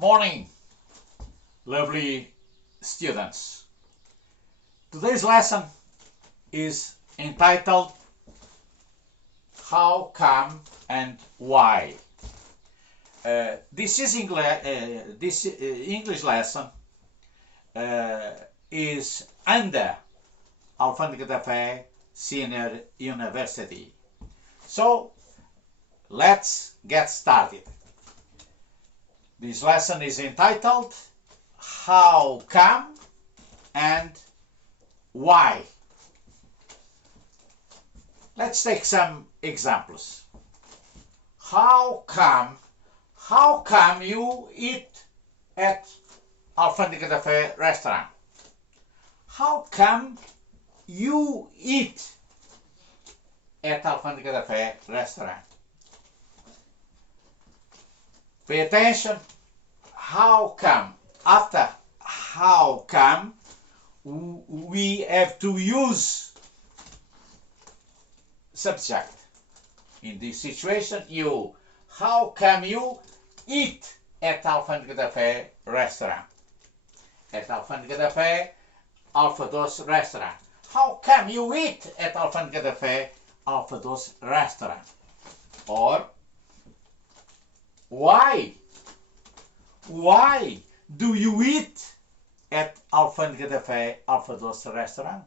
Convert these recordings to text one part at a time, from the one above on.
Morning, lovely students. Today's lesson is entitled How Come and Why. This English lesson is under Alfândega da Fé Senior University. So let's get started. This lesson is entitled How Come and Why. Let's take some examples. How come you eat at Alfândega da Fé restaurant? How come you eat at Alfândega da Fé restaurant? Pay attention. How come? After how come, we have to use subject. In this situation, you. How come you eat at Alfândega da Fé restaurant? At Alfândega da Fé Alfa Dos restaurant. How come you eat at Alfândega da Fé Alfa Dos restaurant? Or why do you eat at Alfândega da Fé Alfa Dos restaurant?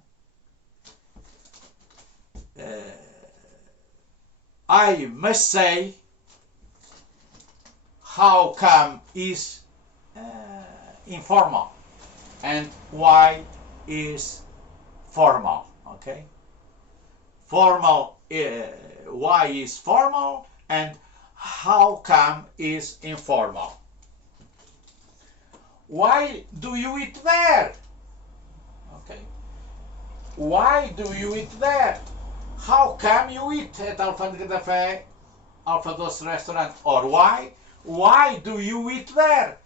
I must say, how come is informal and why is formal. Okay, formal, why is formal and how come is informal. Why do you eat there? Okay, why do you eat there? How come you eat at Alfândega da Fé Alfa Dos restaurant? Or why do you eat there?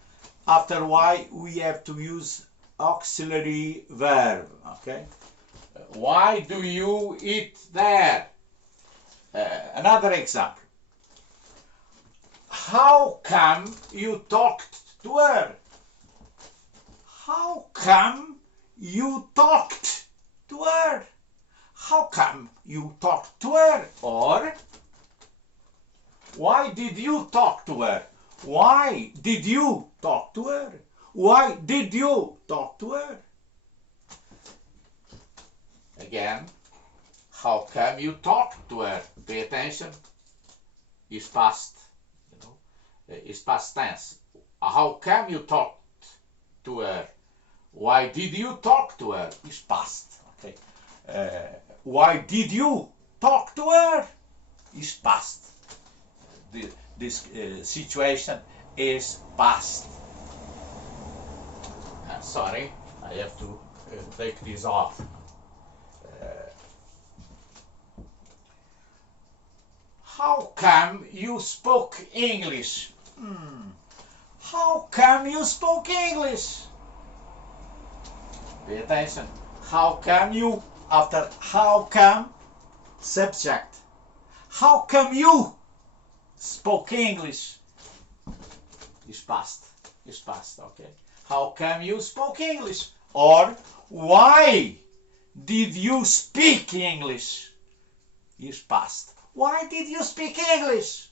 After why, we have to use auxiliary verb. Okay, why do you eat there? Another example. How come you talked to her? How come you talked to her? How come you talked to her? Or why did you talk to her? Why did you talk to her? Why did you talk to her? Again, how come you talked to her? Pay attention. Is past, is past tense. How come you talked to her? Why did you talk to her? Is past. Okay. Why did you talk to her? Is past. This situation is past. Sorry, I have to take this off. How come you spoke English? How come you spoke English? Pay attention. How come you, after how come, subject. How come you spoke English? Is past. Is past, okay. How come you spoke English? Or why did you speak English? Is past. Why did you speak English?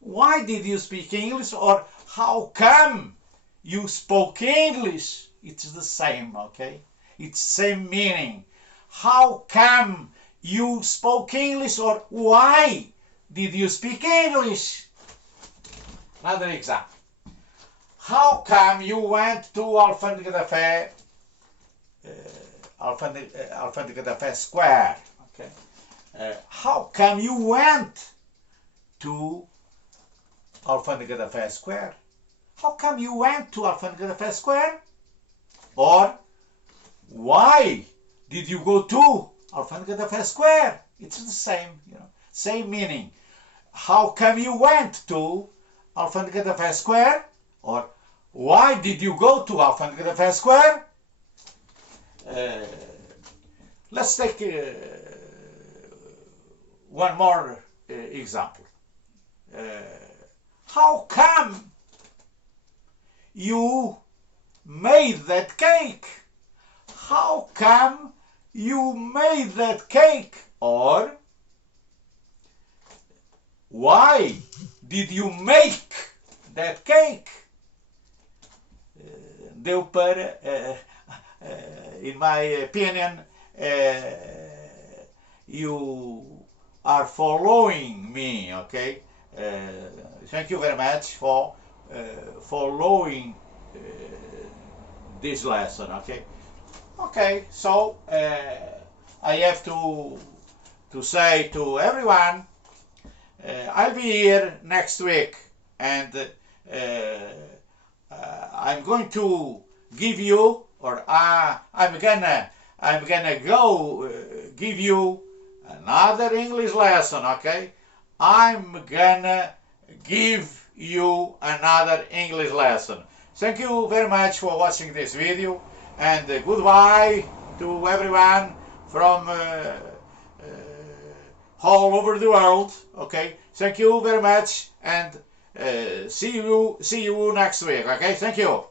Why did you speak English? Or how come you spoke English? It's the same, okay? It's same meaning. How come you spoke English? Or why did you speak English? Another example. How come you went to Alfândega da Fé, Alfândega da Fé Square? Okay. How come you went to Alfândega da Fé Square? How come you went to Alfândega da Fé Square? Or why did you go to Alfândega da Fé Square? It's the same, same meaning. How come you went to Alfândega da Fé Square? Or why did you go to Alfândega da Fé Square? Let's take one more example. How come you made that cake? How come you made that cake? Or why did you make that cake? Deu para, in my opinion, you are following me, okay? Thank you very much for following this lesson, okay? Okay, so I have to say to everyone, I'll be here next week, and I'm going to give you, or I'm gonna go give you another English lesson, okay? I'm gonna give you another English lesson. Thank you very much for watching this video, and goodbye to everyone from all over the world, okay? Thank you very much, and see you next week, okay? Thank you.